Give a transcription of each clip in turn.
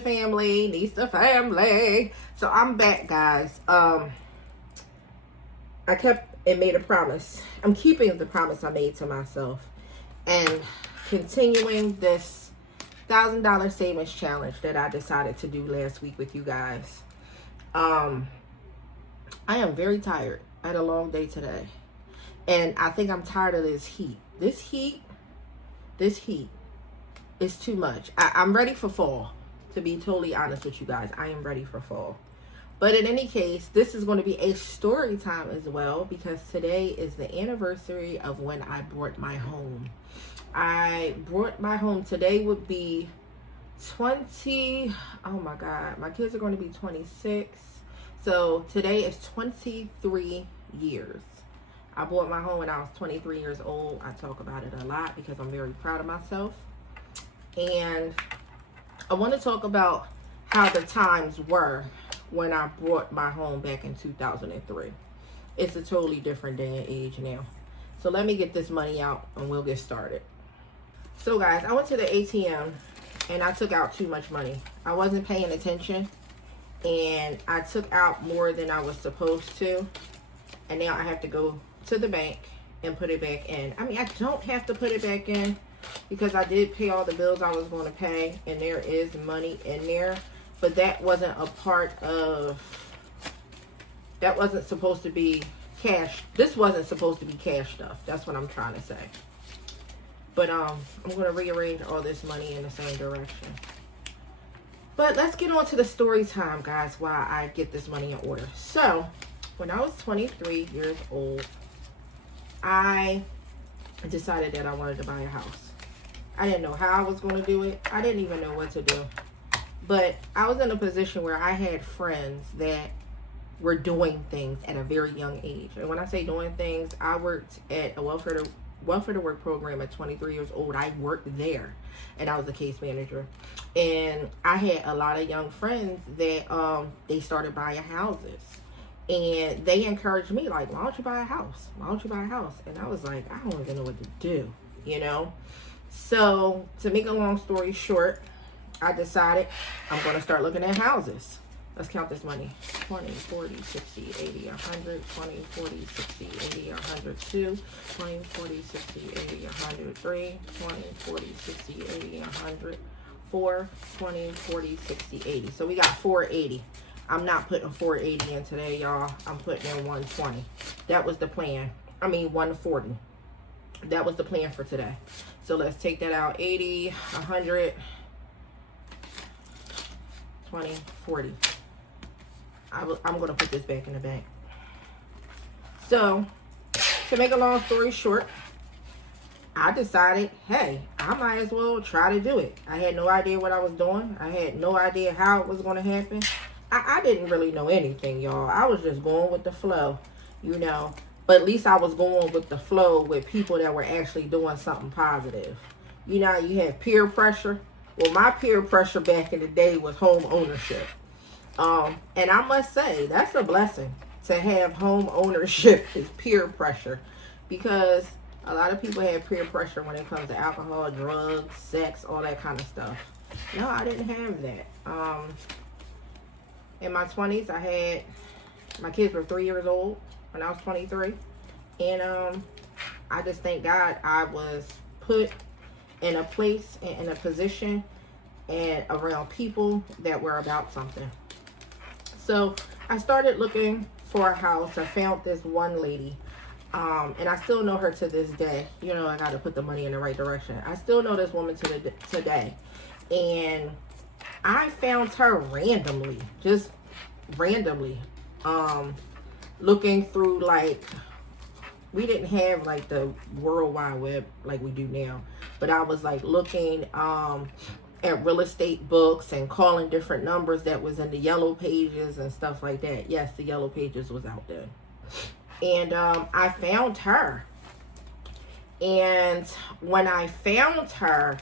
the family. So I'm back, guys. I kept and made a promise. I'm keeping the promise I made to myself and continuing this $1,000 savings challenge that I decided to do last week with you guys. I am very tired. I had a long day today. And I think I'm tired of this heat. This heat is too much. I'm ready for fall. To be totally honest with you guys, I am ready for fall. But in any case, this is going to be a story time as well, because today is the anniversary of when I bought my home. I bought my home. Today would be 20, oh my God, my kids are going to be 26. So today is 23 years. I bought my home when I was 23 years old. I talk about it a lot because I'm very proud of myself. And I want to talk about how the times were when I bought my home back in 2003. It's a totally different day and age now. So let me get this money out and we'll get started. So guys, I went to the ATM and I took out too much money. I wasn't paying attention and I took out more than I was supposed to. And now I have to go to the bank and put it back in. I mean, I don't have to put it back in because I did pay all the bills I was going to pay and there is money in there. But that wasn't a part of, that wasn't supposed to be cash. This wasn't supposed to be cash stuff. That's what I'm trying to say. But I'm going to rearrange all this money in the same direction. But let's get on to the story time, guys, while I get this money in order. So, when I was 23 years old, I decided that I wanted to buy a house. I didn't know how I was going to do it. I didn't even know what to do. But I was in a position where I had friends that were doing things at a very young age. And when I say doing things, I worked at a welfare to work program at 23 years old. I worked there and I was a case manager. And I had a lot of young friends that they started buying houses. And they encouraged me, like, why don't you buy a house? Why don't you buy a house? And I was like, I don't even know what to do, you know? So to make a long story short, I decided I'm going to start looking at houses. Let's count this money. 20, 40, 60, 80, 100, 20, 40, 60, 80, 102, 20, 40, 60, 80, 103, 20, 40, 60, 80, 100, 4, 20, 40, 60, 80. So we got 480. I'm not putting 480 in today, y'all. I'm putting in 120. That was the plan. I mean, 140. That was the plan for today. So let's take that out. 80, 100, 20, 40. I'm going to put this back in the bank. So, to make a long story short, I decided, hey, I might as well try to do it. I had no idea what I was doing. I had no idea how it was going to happen. I didn't really know anything, y'all. I was just going with the flow, you know. But at least I was going with the flow with people that were actually doing something positive. You know, you have peer pressure. Well, my peer pressure back in the day was home ownership. And I must say, that's a blessing to have home ownership is peer pressure. Because a lot of people have peer pressure when it comes to alcohol, drugs, sex, all that kind of stuff. No, I didn't have that. In my 20s, my kids were 3 years old when I was 23. And I just thank God I was put in a place and in a position and around people that were about something. So I started looking for a house. I found this one lady, and I still know her to this day. You know, I got to put the money in the right direction. I still know this woman today. And I found her randomly, just randomly, looking through, like, we didn't have like the World Wide Web like we do now, but I was like looking at real estate books and calling different numbers that was in the yellow pages and stuff like that. Yes, the yellow pages was out there. And I found her. And when I found her,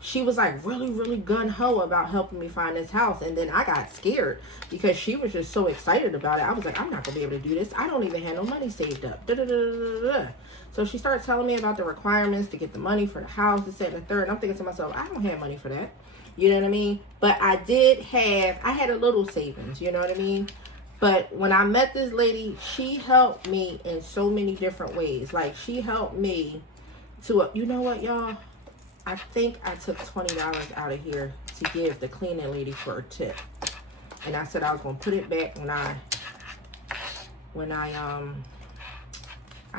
she was like really, really gun-ho about helping me find this house. And then I got scared because she was just so excited about it. I was like, I'm not gonna be able to do this. I don't even have no money saved up. So she started telling me about the requirements to get the money for the house, this, that, and the third. And I'm thinking to myself, I don't have money for that. You know what I mean? But I had a little savings, you know what I mean? But when I met this lady, she helped me in so many different ways. Like, she helped me to, you know what, y'all? I think I took $20 out of here to give the cleaning lady for a tip. And I said I was going to put it back when I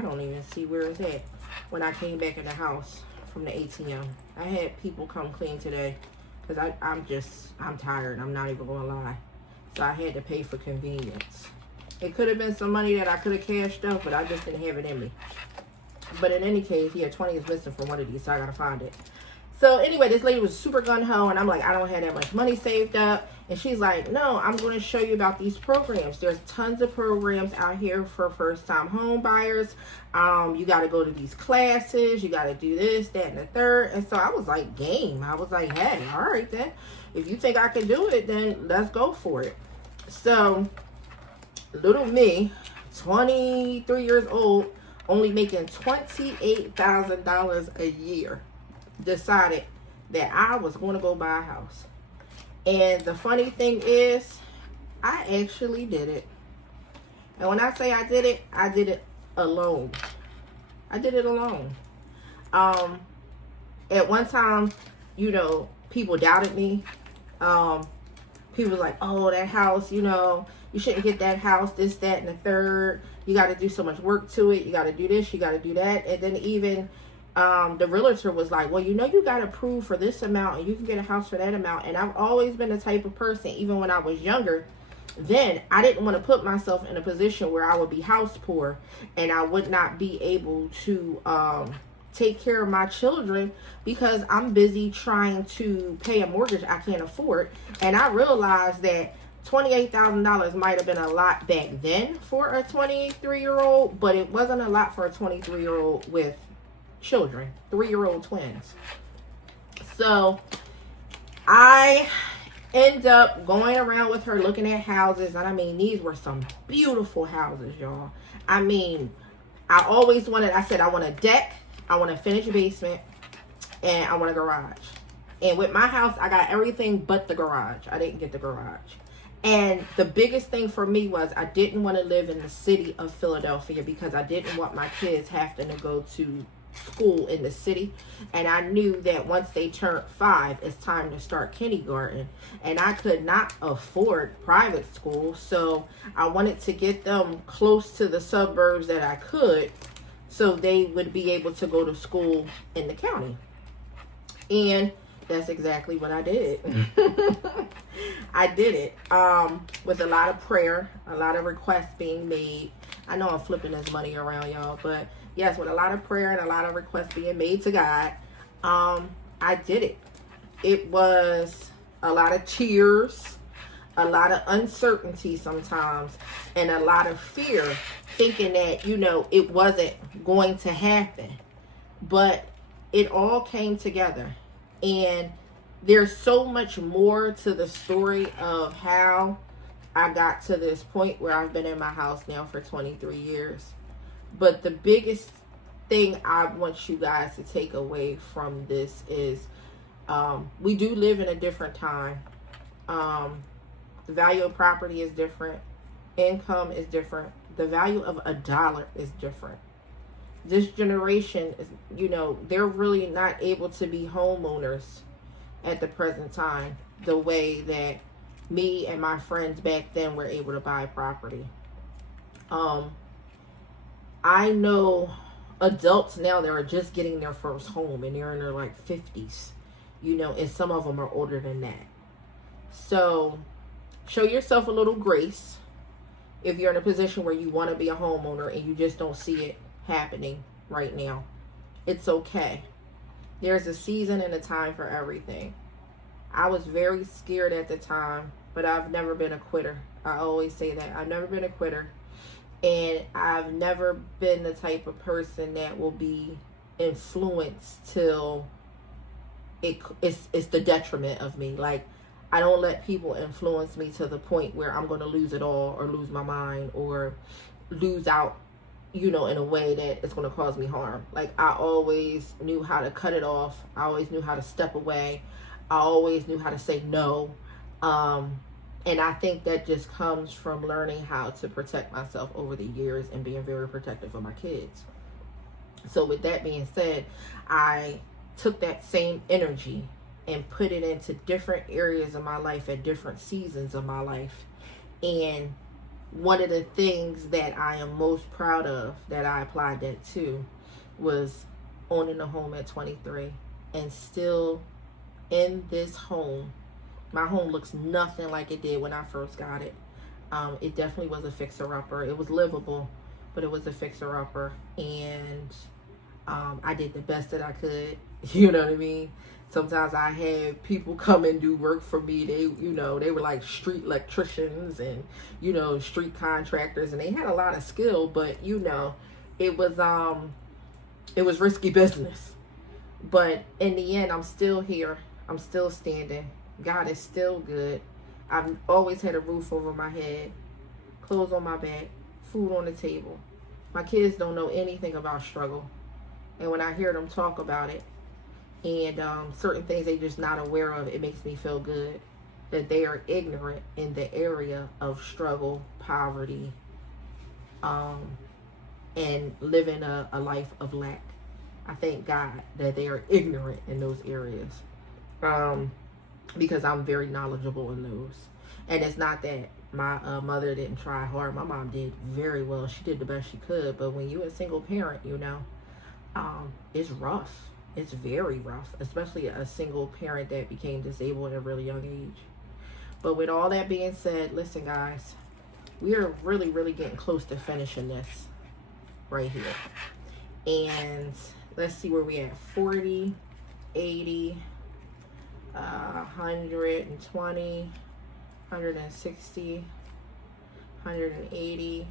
don't even see where it's at. When I came back in the house from the ATM. I had people come clean today because I'm tired. I'm not even going to lie. So I had to pay for convenience. It could have been some money that I could have cashed up, but I just didn't have it in me. But in any case, yeah, 20 is missing from one of these, so I gotta find it. So anyway, this lady was super gun-ho, and I'm like, I don't have that much money saved up. And she's like, no, I'm going to show you about these programs. There's tons of programs out here for first-time home buyers. You got to go to these classes. You got to do this, that, and the third. And so I was like, game. I was like, hey, all right then. If you think I can do it, then let's go for it. So little me, 23 years old, only making $28,000 a year, decided that I was going to go buy a house. And the funny thing is, I actually did it. And when I say I did it alone. I did it alone. At one time, you know, people doubted me. People were like, oh, that house, you know, you shouldn't get that house, this, that, and the third. You got to do so much work to it. You got to do this. You got to do that. And then even the realtor was like, well, you know, you got to prove for this amount and you can get a house for that amount. And I've always been the type of person, even when I was younger, then I didn't want to put myself in a position where I would be house poor and I would not be able to take care of my children because I'm busy trying to pay a mortgage I can't afford. And I realized that $28,000 might have been a lot back then for a 23-year-old, but it wasn't a lot for a 23-year-old with children, 3-year-old twins. So I end up going around with her looking at houses, and I mean, these were some beautiful houses, y'all. I mean, I always wanted, I said, I want a deck, I want a finished basement, and I want a garage. And with my house, I got everything but the garage. I didn't get the garage. And the biggest thing for me was I didn't want to live in the city of Philadelphia because I didn't want my kids having to go to school in the city. And I knew that once they turned 5, it's time to start kindergarten. And I could not afford private school. So I wanted to get them close to the suburbs that I could so they would be able to go to school in the county. And that's exactly what I did. I did it with a lot of prayer, a lot of requests being made. I know I'm flipping this money around, y'all, but yes, with a lot of prayer and a lot of requests being made to God, I did it. It was a lot of tears, a lot of uncertainty sometimes, and a lot of fear, thinking that, you know, it wasn't going to happen. But it all came together. And there's so much more to the story of how I got to this point where I've been in my house now for 23 years. But the biggest thing I want you guys to take away from this is we do live in a different time. The value of property is different. Income is different. The value of a dollar is different. This generation is, you know, they're really not able to be homeowners at the present time the way that me and my friends back then were able to buy property. I know adults now that are just getting their first home and they're in their like 50s, you know, and some of them are older than that. So show yourself a little grace if you're in a position where you want to be a homeowner and you just don't see it happening right now. It's okay. There's a season and a time for everything. I was very scared at the time, but I've never been a quitter. I always say that. I've never been a quitter. And I've never been the type of person that will be influenced till it's the detriment of me. Like, I don't let people influence me to the point where I'm going to lose it all or lose my mind or lose out, in a way that it's going to cause me harm. Like, I always knew how to cut it off. I always knew how to step away. I always knew how to say no. And I think that just comes from learning how to protect myself over the years and being very protective of my kids. So with that being said, I took that same energy and put it into different areas of my life at different seasons of my life. And one of the things that I am most proud of that I applied that to was owning a home at 23 and still in this home. My home looks nothing like it did when I first got it. It definitely was a fixer-upper. It was livable, but it was a fixer-upper. And I did the best that I could. You know what I mean? Sometimes I had people come and do work for me. They were like street electricians and, street contractors. And they had a lot of skill, but, it was risky business. But in the end, I'm still here. I'm still standing. God is still good. I've always had a roof over my head, clothes on my back, food on the table. My kids don't know anything about struggle. And when I hear them talk about it and certain things they're just not aware of, it makes me feel good that they are ignorant in the area of struggle, poverty, and living a life of lack. I thank God that they are ignorant in those areas. Because I'm very knowledgeable in those. And it's not that my mother didn't try hard. My mom did very well. She did the best she could. But when you're a single parent, it's rough. It's very rough, especially a single parent that became disabled at a really young age. But with all that being said, listen, guys, we are really, really getting close to finishing this right here. And let's see where we at. 40, 80, 120, 160, 180,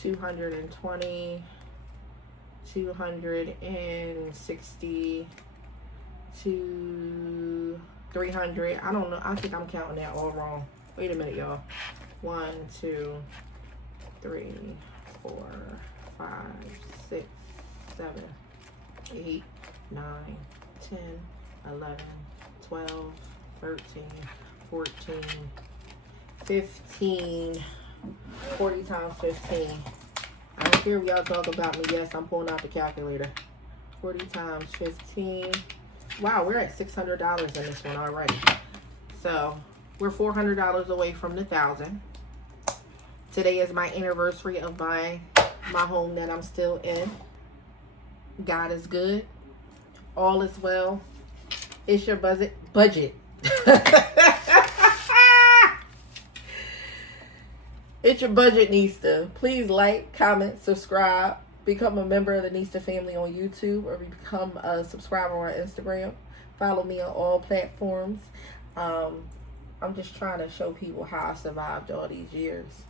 220, 260 to 300. I don't know. I think I'm counting that all wrong. Wait a minute, y'all. 1, 2, 3, 4, 5, 6, 7, 8, 9, 10, 11, 12, 13, 14, 15, 40 times 15. I don't care if y'all talk about me. Yes, I'm pulling out the calculator. 40 times 15. Wow, we're at $600 in this one already. So we're $400 away from the 1,000. Today is my anniversary of my home that I'm still in. God is good. All is well. It's your budget. It's your budget, Nista. Please like, comment, subscribe, become a member of the Nista family on YouTube, or become a subscriber on Instagram. Follow me on all platforms. I'm just trying to show people how I survived all these years.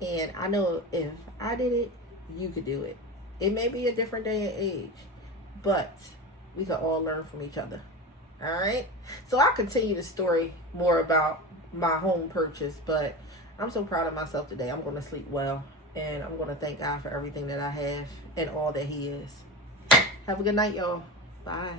And I know if I did it, you could do it. It may be a different day and age, but we could all learn from each other. All right? So I'll continue the story more about my home purchase, but I'm so proud of myself today. I'm going to sleep well, and I'm going to thank God for everything that I have and all that He is. Have a good night, y'all. Bye.